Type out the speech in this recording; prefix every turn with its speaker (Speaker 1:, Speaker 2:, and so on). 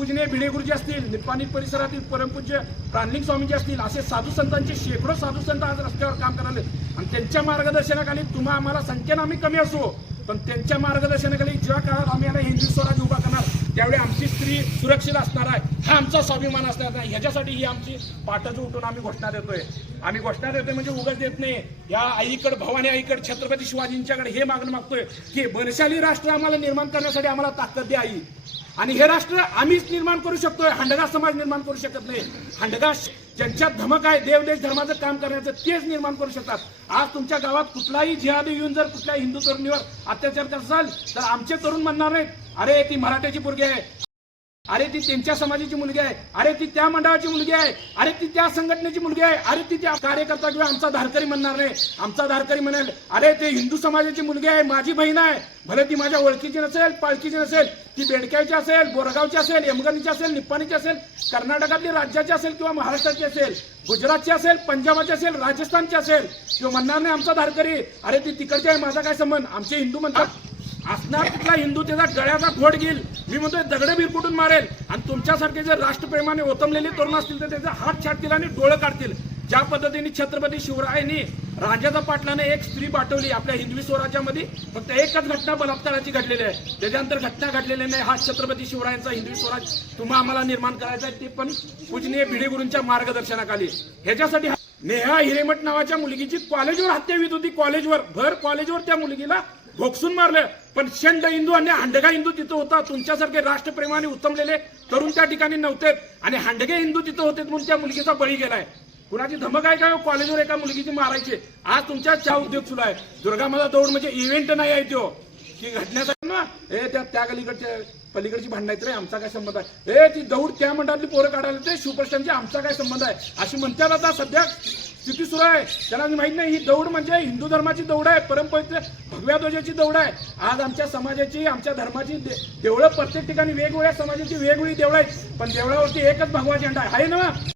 Speaker 1: पूजने भिडे गुरुजी असतील निप्पाणी परिसरातील परमपूज्य प्राणलिंग स्वामीजी असतील असे साधू संतांचे शेकडो साधू संत आज रस्त्यावर काम करायले आणि त्यांच्या मार्गदर्शनाखाली तुम्हा आम्हाला संख्येनं आम्ही कमी असो पण त्यांच्या मार्गदर्शनाखाली ज्या काळात आम्ही याला हिंदू स्वराज उभा त्यावेळी आमची स्त्री सुरक्षित असणार आहे हा आमचा स्वाभिमान असणार आहे ह्याच्यासाठी ही आमची पाटाचं उठून आम्ही घोषणा देतोय. आम्ही घोषणा देतोय म्हणजे उगाच देत नाही. या आईकडे भवानी आईकडे छत्रपती शिवाजींच्याकडे हे मागणं मागतोय की बलशाली राष्ट्र आम्हाला निर्माण करण्यासाठी आम्हाला ताकद द्या आई. आणि हे राष्ट्र आम्हीच निर्माण करू शकतोय हंडगा समाज निर्माण करू शकत नाही. हंडगा ज्यांच्यात धमक आहे देवदेश धर्माचं काम करण्याचं तेच निर्माण करू शकतात. आज तुमच्या गावात कुठलाही जिहादी येऊन जर कुठल्याही हिंदू तरुणीवर अत्याचार करत असाल तर आमचे तरुण म्हणणार नाहीत अरे ती मराठ्याची पोरगी आहे. अरे ती त्यांच्या समाजाची मुलगी आहे. अरे ती त्या मंडळाची मुलगी आहे. अरे ती त्या संघटनेची मुलगी आहे. अरे ती त्या कार्यकर्ता किंवा आमचा धारकरी म्हणणार नाही. आमचा धारकरी म्हणेल अरे ते हिंदू समाजाची मुलगी आहे माझी बहीण आहे. भले ती माझ्या ओळखीची नसेल पालखीची नसेल ती बेडक्याची असेल बोरगावची असेल यमगनीची असेल निप्पाणीची असेल कर्नाटकातली राज्याची असेल किंवा महाराष्ट्राची असेल गुजरातची असेल पंजाबाची असेल राजस्थानची असेल किंवा म्हणणार नाही आमचा धारकरी. अरे ती तिकडची आहे माझा काय संबंध? आमचे हिंदू म्हणतात. असणार तिथला हिंदू त्याचा गळ्याचा घोट घेईल? मी म्हणतोय दगडे बिरकुटून मारेल? आणि तुमच्यासारखे जर राष्ट्रप्रेमाने ओतमलेले तरुण असतील तर त्याचा हात छाटतील आणि डोळं काढतील. ज्या पद्धतीने छत्रपती शिवरायांनी राजाचा पाटलाने एक स्त्री पाठवली आपल्या हिंदवी स्वराज्यामध्ये फक्त एकच घटना बलात्काराची घडलेली आहे. त्याच्यानंतर घटना घडलेली नाही. हा छत्रपती शिवरायांचा हिंदवी स्वराज तुम्हा आम्हाला निर्माण करायचा आहे ते पण पूजनीय भिडे गुरूंच्या मार्गदर्शनाखाली. ह्याच्यासाठी नेहा हिरेमठ नावाच्या मुलगीची कॉलेजवर हत्या होत होती. कॉलेजवर भर कॉलेजवर त्या मुलगीला भोगसून मारलं. पण शंड हिंदू आणि हांडगा हिंदू तिथं होता. तुमच्यासारखे राष्ट्रप्रेमाने उत्तमलेले तरुण त्या ठिकाणी नव्हते. आणि हांडगे हिंदू तिथं होते म्हणून त्या मुलगीचा बळी गेलाय. कुणाची धमक आहे का? कॉलेजवर एका मुलगीची मारायची. आज तुमच्या चहा उद्योग सुरू आहे. दुर्गा दौड म्हणजे इव्हेंट नाही आहे तो की घटनेचा ना ए त्या त्या गलीकडच्या पलीकडची भांडण आहेत रे. आमचा काय संबंध आहे? ए ती दौड त्या मंडळातली पोरं काढायला ते सुपरस्टारची आमचा काय संबंध आहे? अशी म्हणतात आता सध्या स्थिती सुरू आहे? त्याला माहीत नाही. ही दौड म्हणजे हिंदू धर्माची दौड आहे परमपवित्र भगव्या ध्वजाची दौड आहे. आज आमच्या समाजाची आमच्या धर्माची दे- देवळं प्रत्येक ठिकाणी वेगवेगळ्या समाजाची वेगवेगळी देवळं आहेत. पण देवळावरती एकच भगवा झेंडा आहे ना?